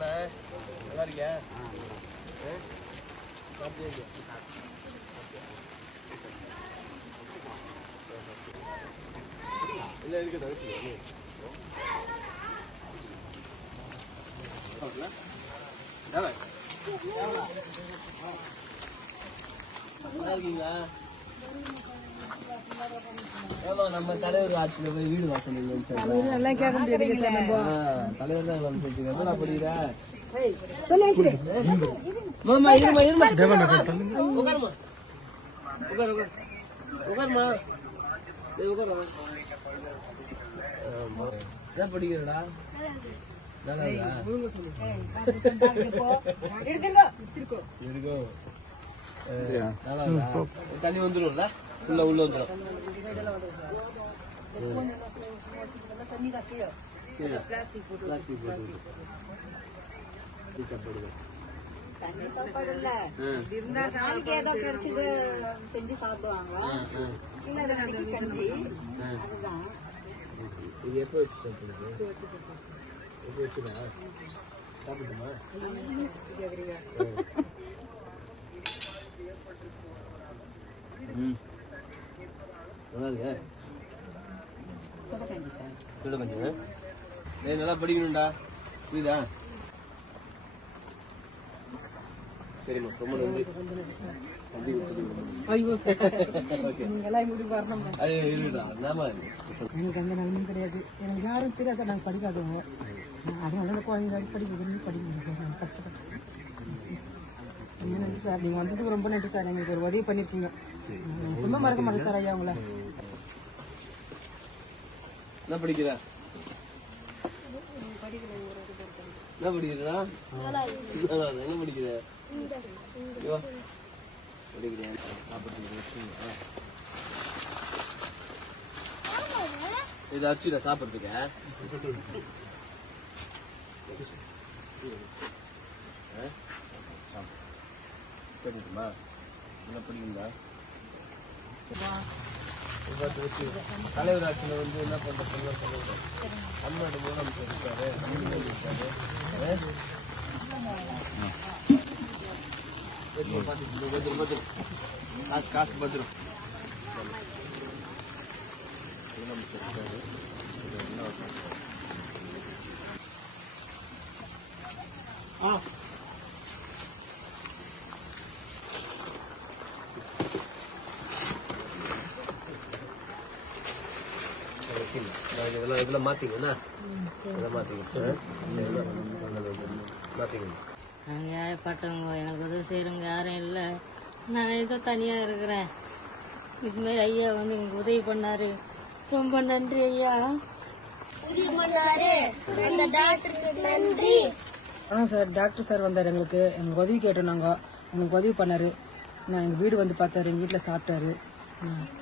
இருக்க சாப்பிட்டே இல்லையா? இல்ல இருக்கு தவிர்த்து நல்லா இருக்கீங்களா எவ்வளோ நம்ம தலைவர் ஆட்சியில் போய் வீடு வாசல் இல்லைன்னு சொல்றேன் நல்லா கேட்க முடியாது சார் நம்ம. தலைவர் தான் எல்லாம் செஞ்சுங்க என்ன படிக்கிற சொல்லி வச்சிரு மாமா இருமா இருமா உட்காருமா. உட்காரு உட்காரு. உட்காருமா. டேய் உட்காரு ஆமா. என்ன படிக்கிறடா? இருக்கா? நல்லா? தண்ணி வந்துரும்ல உள்ள உள்ள வந்துடும். செஞ்சு சாப்பிடுவாங்க. இல்ல நாளைக்கு கஞ்சி அதுதான். இது எப்போ வச்சு சாப்பிடுறது? எப்போ வச்சுடா சாப்பிடுமா ம் நல்லா இருக்கு சுட கஞ்சி சார் சொல்ல கொஞ்சம் நல்லா படிக்கணும்டா. புரியுதா? சரிம்மா ரொம்ப நன்றி. எனக்கு அந்த நிலைமையும் கிடையாது. எனக்கு யாரும் தெரியாது சார் நாங்கள் படிக்காதவங்க. அதனால குழந்தைங்க படிக்க விரும்பி படிக்க முடியும் சார். நாங்கள் கஷ்டப்பட்டோம் ரொம்ப நன்றி சார் நீங்கள் வந்ததுக்கு ரொம்ப நன்றி சார். எங்களுக்கு ஒரு உதவி பண்ணியிருக்கீங்க நான் ரொம்ப மறக்க மாட்டேன் சார் ஐயா உங்களை. என்ன படிக்கிற? என்ன படிக்கிறா. என்ன படிக்கிற? ஐயோ. படிக்கிறேன் இது அச்சுடா சாப்பிட்றதுக்கு? படிக்குமா என்ன படிக்குங்களா தலைவர் ஆட்சியில் வந்து என்ன பண்ற சொல்ல சொல்லுங்க. தமிழ்நாடு முதலமைச்சர் இருக்காரு தமிழ்நாடு இருக்காரு. பார்த்துட்டு காசு காசு பதில் முதலமைச்சர் இருக்காரு என்ன ஆ. ஆ இதெல்லாம் இதெல்லாம் மாத்திங்கன்னா இதெல்லாம் நாங்கள் ஏழைப்பட்டவங்க எனக்கு உதவி செய்கிறவங்க யாரும் இல்லை. நான் ஏதோ தனியாக இருக்கிறேன். இதுமாரி ஐயா வந்து எனக்கு உதவி பண்ணாரு. ரொம்ப நன்றி ஐயா. உதவி பண்ணாரு. அந்த டாக்டருக்கு நன்றி. ஆனால் சார். டாக்டர் சார் வந்தார் எங்களுக்கு. எங்களுக்கு உதவி கேட்டோம் நாங்கள் எங்களுக்கு உதவி பண்ணார். நான் எங்கள் வீடு வந்து பார்த்தாரு. எங்கள் வீட்டில் சாப்பிட்டாரு.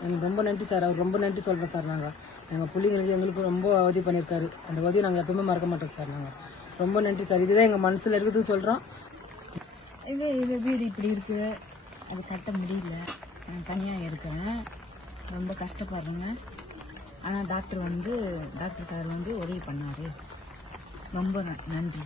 எனக்கு ரொம்ப நன்றி சார். அவர் ரொம்ப நன்றி சொல்கிறோம் சார் நாங்கள் எங்கள் பிள்ளைங்களுக்கு எங்களுக்கு ரொம்ப உதவி பண்ணியிருக்காரு. அந்த உதவி நாங்கள் எப்பவுமே மறக்க மாட்டோம் சார் நாங்கள் ரொம்ப நன்றி சார். இதுதான் எங்கள் மனசில் இருக்குதுன்னு சொல்கிறோம் இது இது வீடு இப்படி இருக்குது அது கட்ட முடியல. நான் தனியாக இருக்கிறேன் ரொம்ப கஷ்டப்படுறேங்க. ஆனால் டாக்டர் வந்து டாக்டர் சார் வந்து உதவி பண்ணார். ரொம்ப நன்றி நன்றி.